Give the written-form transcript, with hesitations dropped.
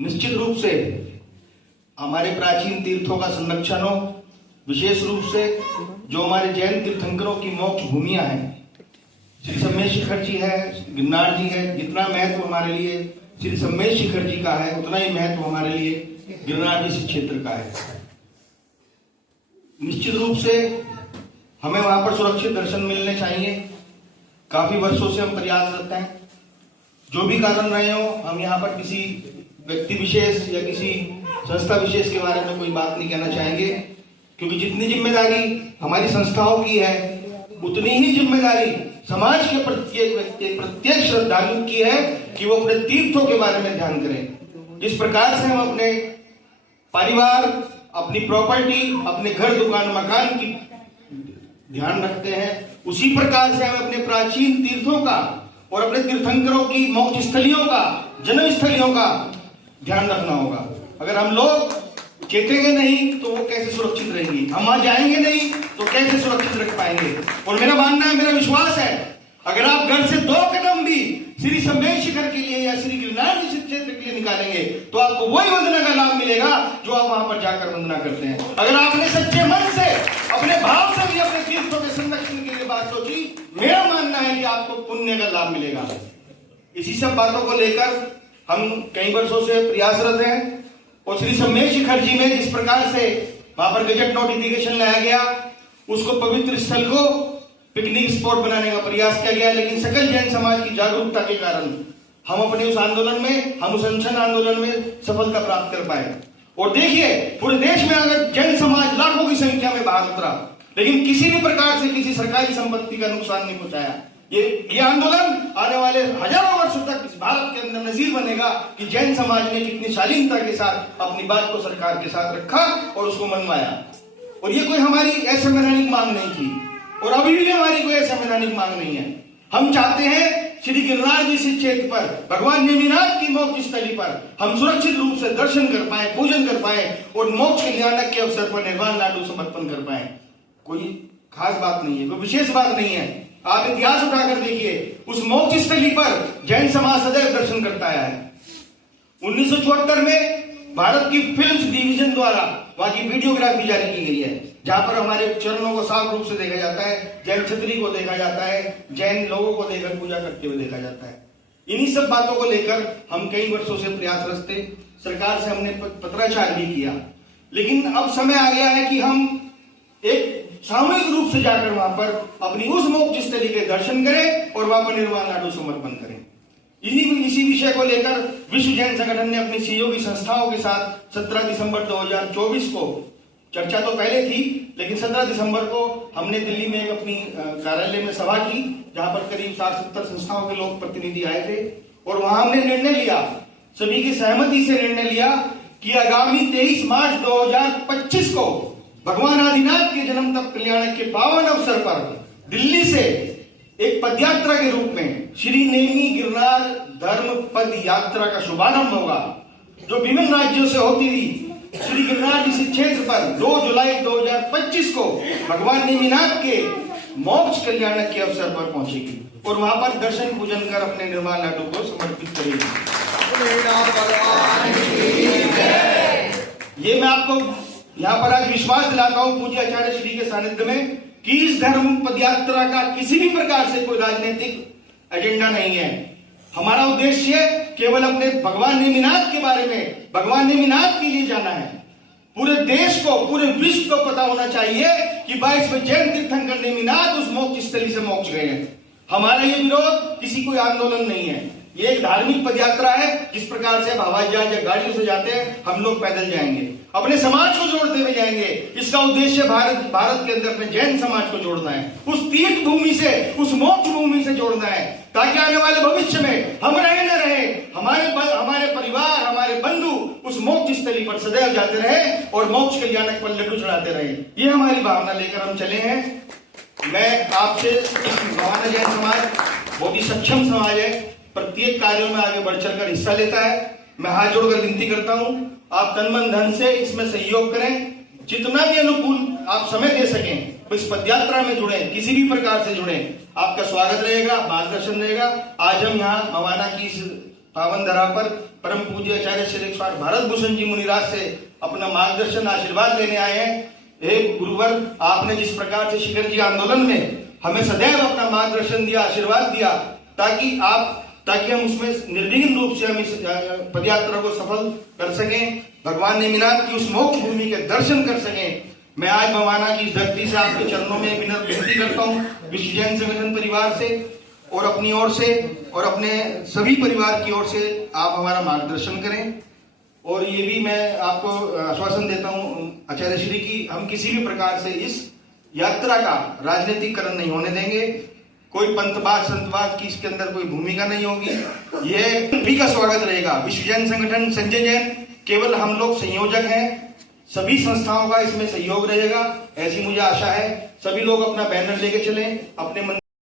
निश्चित रूप से हमारे प्राचीन तीर्थों का संरक्षण हो, विशेष रूप से जो हमारे जैन तीर्थंकरों की मोक्ष भूमियां हैं, श्री सम्मेश शिखर जी है, गिरनार जी है। जितना महत्व हमारे लिए श्री सम्मेश शिखर जी का है, उतना ही महत्व हमारे लिए गिरनार जी क्षेत्र का है। निश्चित रूप से हमें वहां पर सुरक्षित दर्शन मिलने चाहिए। काफी वर्षों से हम प्रयासरत हैं। जो भी कारण रहे हो, हम यहाँ पर किसी व्यक्ति विशेष या किसी संस्था विशेष के बारे में कोई बात नहीं कहना चाहेंगे, क्योंकि जितनी जिम्मेदारी हमारी संस्थाओं की है, उतनी ही जिम्मेदारी समाज के प्रत्येक श्रद्धालु की है कि वो अपने तीर्थों के बारे में ध्यान करें। जिस प्रकार से हम अपने परिवार, अपनी प्रॉपर्टी, अपने घर, दुकान, मकान की ध्यान रखते हैं, उसी प्रकार से हमें अपने प्राचीन तीर्थों का और अपने तीर्थंकरों की मोक्ष स्थलियों का, जन्म स्थलियों का ध्यान रखना होगा। अगर हम लोग चेतेंगे नहीं तो वो कैसे सुरक्षित रहेंगी? हम वहां जाएंगे नहीं तो कैसे सुरक्षित रख पाएंगे? और मेरा मानना है, मेरा विश्वास है, अगर आप घर से 2 कदम भी श्री सम्मेश शिखर के लिए या श्री गिरनार जी क्षेत्र के लिए निकालेंगे तो आपको वही वंदना का लाभ मिलेगा जो आप वहां पर जाकर वंदना करते हैं। अगर आपने सच्चे मन से, अपने भाव से भी अपने तीर्थों के संरक्षण के लिए बात सोची, मेरा मानना है कि आपको पुण्य का लाभ मिलेगा। इसी सब बातों को लेकर हम कई वर्षों से प्रयासरत हैं। और श्री सम्मेश शिखर जी में जिस प्रकार से वहां पर गजट नोटिफिकेशन लाया गया, उसको पवित्र स्थल को पिकनिक स्पॉट बनाने का प्रयास किया गया, लेकिन सकल जैन समाज की जागरूकता के कारण हम अपने उस आंदोलन में, हम उस अनशन आंदोलन में सफलता प्राप्त कर पाए। और देखिए, पूरे देश में अगर जैन समाज लाखों की संख्या में बाहर उतरा, लेकिन किसी भी प्रकार से किसी सरकारी संपत्ति का नुकसान नहीं पहुंचाया। ये आंदोलन आने वाले हजारों वर्षों तक इस भारत के अंदर नजीर बनेगा कि जैन समाज ने कितनी शालीनता के साथ अपनी बात को सरकार के साथ रखा और उसको मनवाया। और ये कोई हमारी असंवैधानिक मांग नहीं थी, और अभी भी हमारी कोई असंवैधानिक मांग नहीं है। हम चाहते हैं श्री गिरनार जी से क्षेत्र पर, भगवान नेमिनाथ की मोक्ष स्थली पर हम सुरक्षित रूप से दर्शन कर पाए, पूजन कर पाए और मोक्ष कल्याणक के अवसर पर निर्वाण लाडू समर्पण कर पाए। कोई खास बात नहीं है, कोई विशेष बात नहीं है। आप इतिहास उठाकर देखिए, उस मोक्ष स्थली पर जैन समाज सदैव दर्शन करता आया है। 1974 में भारत की फिल्म्स डिवीजन द्वारा वहां की वीडियोग्राफी जारी की गई है, जहां पर हमारे चरणों को साफ रूप से देखा जाता है, जैन छतरी को देखा जाता है, जैन लोगों को देखकर पूजा करते हुए देखा जाता है। इन्हीं सब बातों को लेकर हम कई वर्षों से प्रयासरत थे। सरकार से हमने पत्राचार भी किया, लेकिन अब समय आ गया है कि हम एक सामूहिक रूप से जाकर वहां पर अपनी उस मोक्ष स्थली के दर्शन करें और वहां पर निर्वाण लाडू समर्पण करें। इसी विषय को लेकर विश्व जैन संगठन ने अपनी सहयोगी संस्थाओं के साथ 17 दिसंबर 2024 को, चर्चा तो पहले थी, लेकिन 17 दिसंबर को हमने दिल्ली में एक अपनी कार्यालय में सभा की, जहां पर करीब 60-70 संस्थाओं के लोग प्रतिनिधि आए थे। और वहां हमने निर्णय लिया, सभी की सहमति से निर्णय लिया कि आगामी 23 मार्च 2025 को भगवान आदिनाथ के जन्म तप कल्याण के पावन अवसर पर दिल्ली से एक पदयात्रा के रूप में श्री नेमी गिरनार धर्म पद यात्रा का शुभारंभ होगा, जो विभिन्न राज्यों से होती हुई श्री गिरनार जी क्षेत्र पर 2 जुलाई 2025 को भगवान नेमिनाथ के मोक्ष कल्याण के अवसर पर पहुंचेगी और वहां पर दर्शन पूजन कर अपने निर्वाण लाडू को समर्पित करेगी। ये मैं आपको यहाँ पर आज विश्वास दिलाता हूँ पूज्य आचार्य श्री के सानिध्य में कि इस धर्म पदयात्रा का किसी भी प्रकार से कोई राजनीतिक एजेंडा नहीं है। हमारा उद्देश्य केवल अपने भगवान नेमिनाथ के बारे में, भगवान नेमिनाथ के लिए जाना है। पूरे देश को, पूरे विश्व को पता होना चाहिए कि 22वें जैन तीर्थंकर नेमिनाथ उस मोक्ष स्थली से मोक्ष गए हैं। हमारा ये विरोध किसी कोई आंदोलन नहीं है, ये एक धार्मिक पदयात्रा है। जिस प्रकार से हवाई जहाज या गाड़ियों से जाते हैं, हम लोग पैदल जाएंगे, अपने समाज को जोड़ते हुए जाएंगे। इसका उद्देश्य भारत के अंदर अपने जैन समाज को जोड़ना है, उस तीर्थ भूमि से, उस मोक्ष भूमि से जोड़ना है, ताकि आने वाले भविष्य में हम रहे न रहे, हमारे परिवार, हमारे बंधु उस मोक्ष स्थली पर सदैव जाते रहे और मोक्ष कल्याणक पर लड्डू चढ़ाते रहे। ये हमारी भावना लेकर हम चले हैं। मैं आपसे, हमारा जैन समाज बहुत ही सक्षम समाज है, प्रत्येक कार्यों में आगे बढ़ चढ़कर हिस्सा लेता है। मैं हाथ जोड़कर विनती करता हूं, आप तन मन धन से इसमें सहयोग करें, जितना भी अनुकूल आप समय दे सकें इस पदयात्रा में जुड़े, किसी भी प्रकार से जुड़े। आपका स्वागत रहेगा, मार्गदर्शन रहेगा। आज हम यहाँ मवाना की इस पावन धरा पर परम पूज्य आचार्य श्री स्वामी भारत भूषण जी मुनिराज से अपना मार्गदर्शन आशीर्वाद लेने आए हैं। हे गुरुवर, आपने जिस प्रकार से शिखर जी आंदोलन में हमें सदैव अपना मार्गदर्शन दिया, आशीर्वाद दिया, ताकि हम उसमें निर्विघ्न रूप से हम इस पदयात्रा को सफल कर सकें, भगवान नेमिनाथ की उस मोक्ष भूमि के दर्शन कर सकें। मैं आज भवाना की इस धरती से आपके चरणों में विनती करता हूँ, विश्व जैन संगठन परिवार से और अपनी ओर से और अपने सभी परिवार की ओर से आप हमारा मार्गदर्शन करें। और ये भी मैं आपको आश्वासन देता हूँ आचार्य श्री की, हम किसी भी प्रकार से इस यात्रा का राजनीतिकरण नहीं होने देंगे। कोई पंथवाद संतवाद की इसके अंदर कोई भूमिका नहीं होगी। यह सभी का स्वागत रहेगा। विश्व जैन संगठन संजय जैन केवल हम लोग संयोजक हैं, सभी संस्थाओं का इसमें सहयोग रहेगा, ऐसी मुझे आशा है। सभी लोग अपना बैनर लेके चलें, अपने